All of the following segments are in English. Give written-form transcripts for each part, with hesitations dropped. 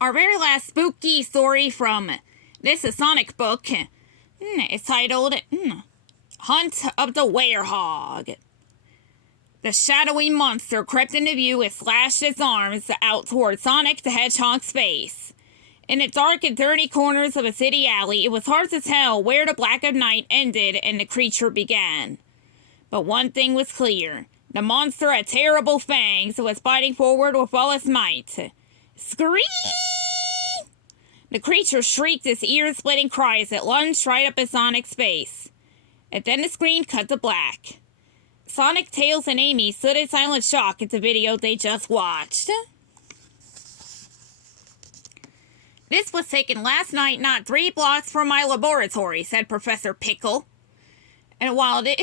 Our very last spooky story from this Sonic book is titled Hunt of the Werehog. The shadowy monster crept into view and slashed its arms out toward Sonic the Hedgehog's face. In the dark and dirty corners of a city alley, it was hard to tell where the black of night ended and the creature began. But one thing was clear. The monster had terrible fangs and was biting forward with all its might. Scream! The creature shrieked its ear-splitting cry as it lunged right up at Sonic's face. And then the screen cut to black. Sonic, Tails, and Amy stood in silent shock at the video they just watched. This was taken last night not 3 blocks from my laboratory, said Professor Pickle. And while it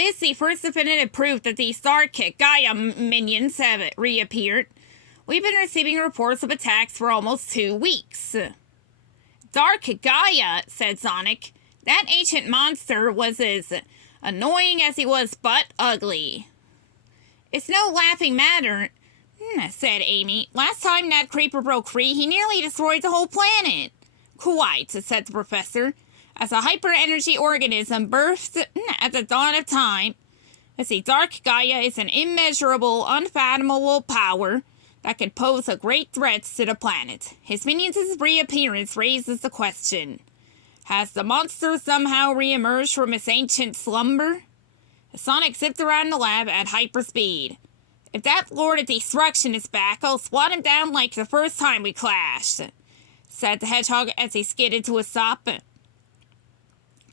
is the first definitive proof that these Dark Gaia minions have reappeared, we've been receiving reports of attacks for almost 2 weeks. Dark Gaia, said Sonic. That ancient monster was as annoying as he was but ugly. It's no laughing matter, said Amy. Last time that creeper broke free, he nearly destroyed the whole planet. Quite, said the professor. As a hyper-energy organism birthed at the dawn of time, Dark Gaia is an immeasurable, unfathomable power that could pose a great threat to the planet. His minions' reappearance raises the question. Has the monster somehow re-emerged from its ancient slumber? Sonic zipped around the lab at hyperspeed. If that Lord of Destruction is back, I'll swat him down like the first time we clashed, said the Hedgehog as he skidded to a stop.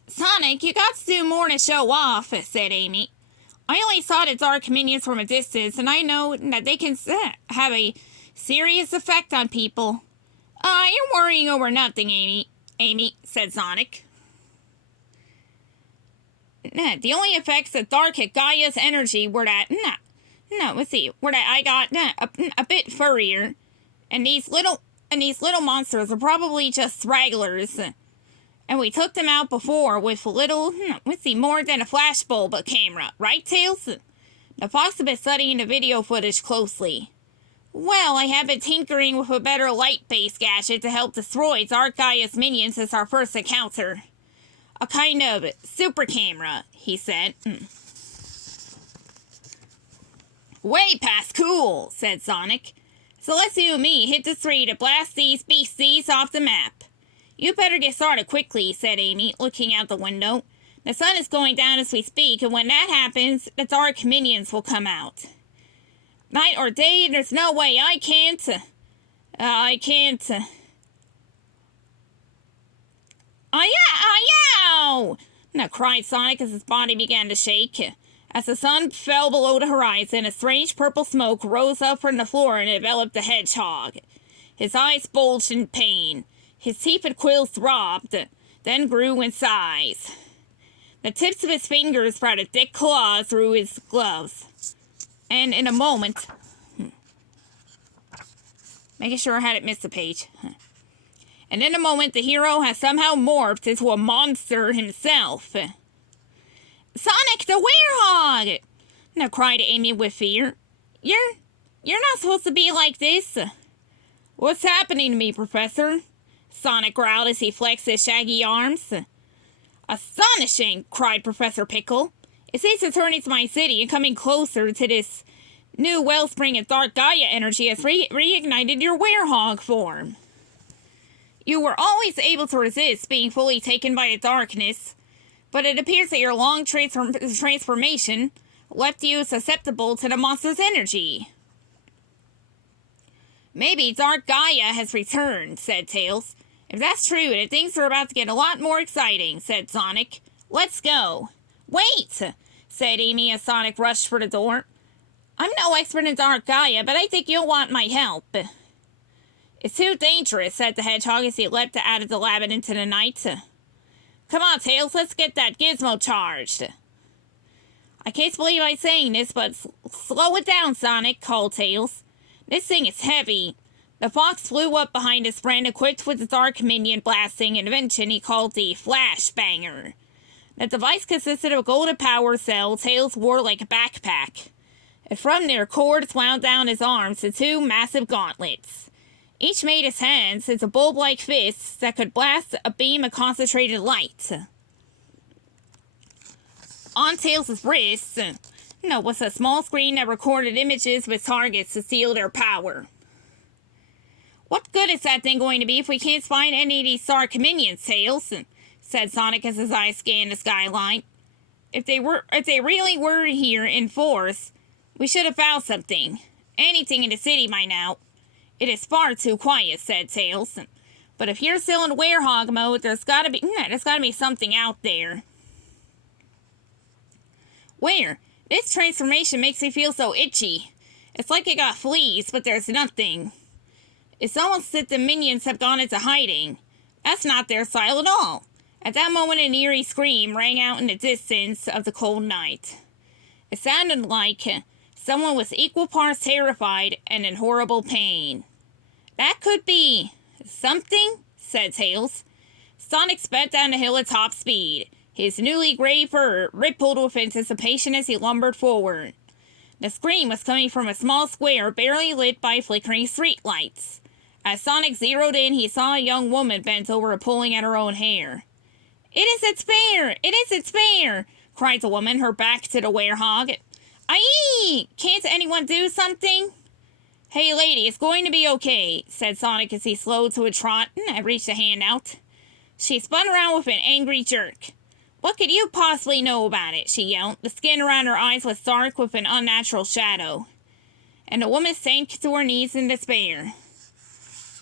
Sonic, you got to do more to show off, said Amy. I only saw the dark minions from a distance, and I know that they can have a serious effect on people. You're worrying over nothing, Amy, said Sonic. The only effects of Dark Gaia's energy were that, were that I got a bit furrier, and these little monsters are probably just stragglers. And we took them out before with more than a flashbulb camera, right, Tails? The Fox have been studying the video footage closely. Well, I have been tinkering with a better light-based gadget to help destroy Dark Gaia's minions since our first encounter. A kind of super camera, he said. Way past cool, said Sonic. So let's you and me hit the street to blast these beasties off the map. You better get started quickly, said Amy, looking out the window. The sun is going down as we speak, and when that happens, the dark minions will come out. Night or day, there's no way I can't. Yow! Cried Sonic as his body began to shake. As the sun fell below the horizon, a strange purple smoke rose up from the floor and enveloped the hedgehog. His eyes bulged in pain. His teeth and quills throbbed, then grew in size. The tips of his fingers sprouted thick claws through his gloves. And in a moment... Making sure I hadn't missed a page. And in a moment, the hero has somehow morphed into a monster himself. Sonic the Werehog! Cried Amy with fear. You're not supposed to be like this. What's happening to me, Professor? Sonic growled as he flexed his shaggy arms. Astonishing, cried Professor Pickle. It seems to turn into my city and coming closer to this new wellspring of Dark Gaia energy has reignited your werehog form. You were always able to resist being fully taken by the darkness, but it appears that your long transformation left you susceptible to the monster's energy. Maybe Dark Gaia has returned, said Tails. If that's true, then things are about to get a lot more exciting, said Sonic. Let's go. Wait, said Amy as Sonic rushed for the door. I'm no expert in Dark Gaia, but I think you'll want my help. It's too dangerous, said the Hedgehog as he leapt out of the lab and into the night. Come on, Tails, let's get that gizmo charged. I can't believe I'm saying this, but slow it down, Sonic, called Tails. This thing is heavy. The Fox flew up behind his friend, equipped with the Dark Minion blasting invention he called the Flash Banger. The device consisted of a golden power cell Tails wore like a backpack. And from their cords wound down his arms to 2 massive gauntlets. Each made his hands into bulb-like fists that could blast a beam of concentrated light. On Tails' wrists was a small screen that recorded images with targets to seal their power. What good is that thing going to be if we can't find any of these Star Minions, Tails? Said Sonic as his eyes scanned the skyline. If they really were here in force, we should have found something. Anything in the city by now. It is far too quiet, said Tails. But if you're still in werehog mode, there's gotta be something out there. Where? This transformation makes me feel so itchy. It's like I got fleas, but there's nothing. It's almost as if the minions have gone into hiding. That's not their style at all. At that moment, an eerie scream rang out in the distance of the cold night. It sounded like someone was equal parts terrified and in horrible pain. That could be something, said Tails. Sonic sped down the hill at top speed. His newly gray fur rippled with anticipation as he lumbered forward. The scream was coming from a small square barely lit by flickering streetlights. As Sonic zeroed in, he saw a young woman bent over pulling at her own hair. "It is its bear! It is its bear!" cried the woman, her back to the werehog. "Aye! Can't anyone do something?" "Hey, lady, it's going to be okay," said Sonic as he slowed to a trot and reached a hand out. She spun around with an angry jerk. "What could you possibly know about it?" she yelled. The skin around her eyes was dark with an unnatural shadow. And the woman sank to her knees in despair.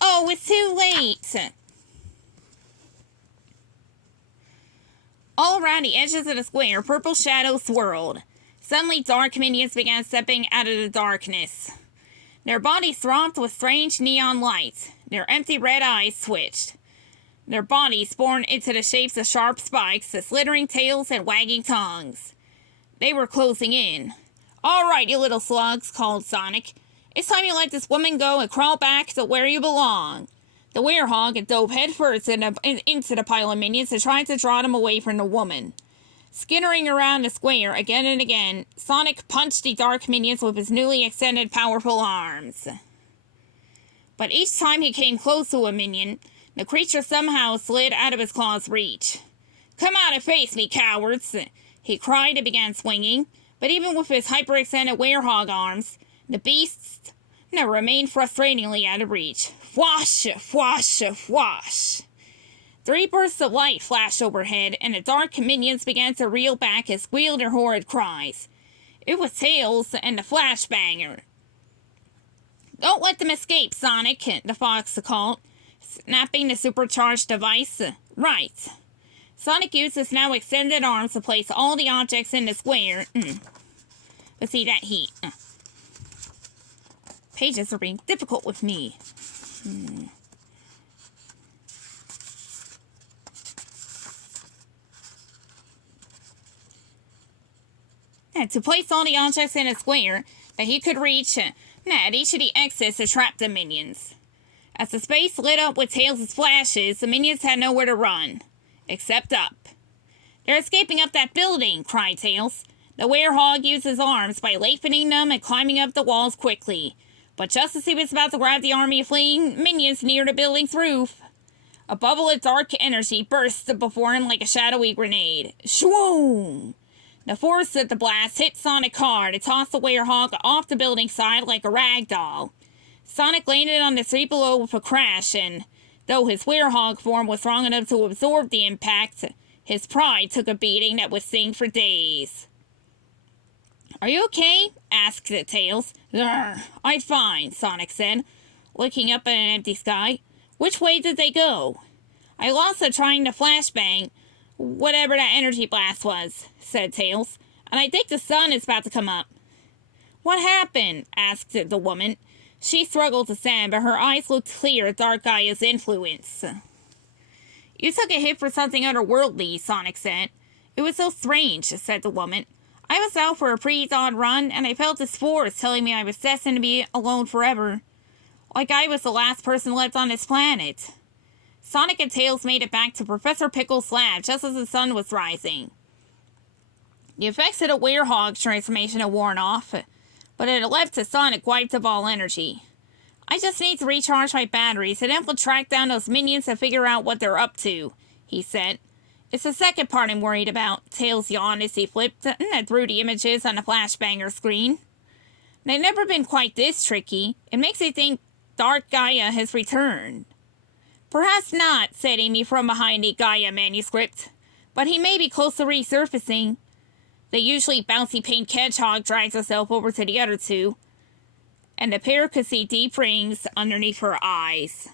"Oh, it's too late!" All around the edges of the square, purple shadows swirled. Suddenly, dark minions began stepping out of the darkness. Their bodies throbbed with strange neon light. Their empty red eyes twitched. Their bodies born into the shapes of sharp spikes, the slithering tails, and wagging tongues. They were closing in. "All right, you little slugs," called Sonic. "It's time you let this woman go and crawl back to where you belong." The werehog dove headfirst into the pile of minions and tried to draw them away from the woman. Skittering around the square again and again, Sonic punched the dark minions with his newly extended powerful arms. But each time he came close to a minion, the creature somehow slid out of his claw's reach. "Come out and face me, cowards!" he cried and began swinging. But even with his hyperextended werehog arms, the beasts remained frustratingly out of reach. Whoosh, whoosh, whoosh. 3 bursts of light flashed overhead, and the dark minions began to reel back and squeal their horrid cries. It was Tails and the Flashbanger. "Don't let them escape, Sonic," the fox called, snapping the supercharged device. "Right." Sonic used his now extended arms to place all the objects in the square. Let's see that heat. Pages are being difficult with me. And to place all the objects in a square that he could reach at each of the exits to trap the minions. As the space lit up with Tails' flashes, the minions had nowhere to run. Except up. "They're escaping up that building," cried Tails. The werehog used his arms by lengthening them and climbing up the walls quickly. But just as he was about to grab the army of fleeing minions near the building's roof, a bubble of dark energy burst before him like a shadowy grenade. Shwoom! The force of the blast hit Sonic hard and tossed the werehog off the building side like a rag doll. Sonic landed on the street below with a crash, and though his werehog form was strong enough to absorb the impact, his pride took a beating that would sting for days. "Are you okay?" asked Tails. "I'm fine," Sonic said, looking up at an empty sky. "Which way did they go?" "I lost it trying to flashbang whatever that energy blast was," said Tails. "And I think the sun is about to come up." "What happened?" asked the woman. She struggled to stand, but her eyes looked clear of Dark Gaia's influence. "You took a hit for something otherworldly," Sonic said. "It was so strange," said the woman. "I was out for a pre-dawn run, and I felt this force telling me I was destined to be alone forever. Like I was the last person left on this planet." Sonic and Tails made it back to Professor Pickle's lab just as the sun was rising. The effects of the werehog transformation had worn off, but it had left to Sonic wiped of all energy. I just need to recharge my batteries, and then we'll track down those minions and figure out what they're up to, he said. It's the second part I'm worried about, Tails yawned as he flipped through the images on the flashbanger screen. They've never been quite this tricky. It makes me think Dark Gaia has returned. Perhaps not, said Amy from behind the Gaia manuscript, but he may be close to resurfacing. The usually bouncy pink hedgehog drags herself over to the other two, and the pair could see deep rings underneath her eyes.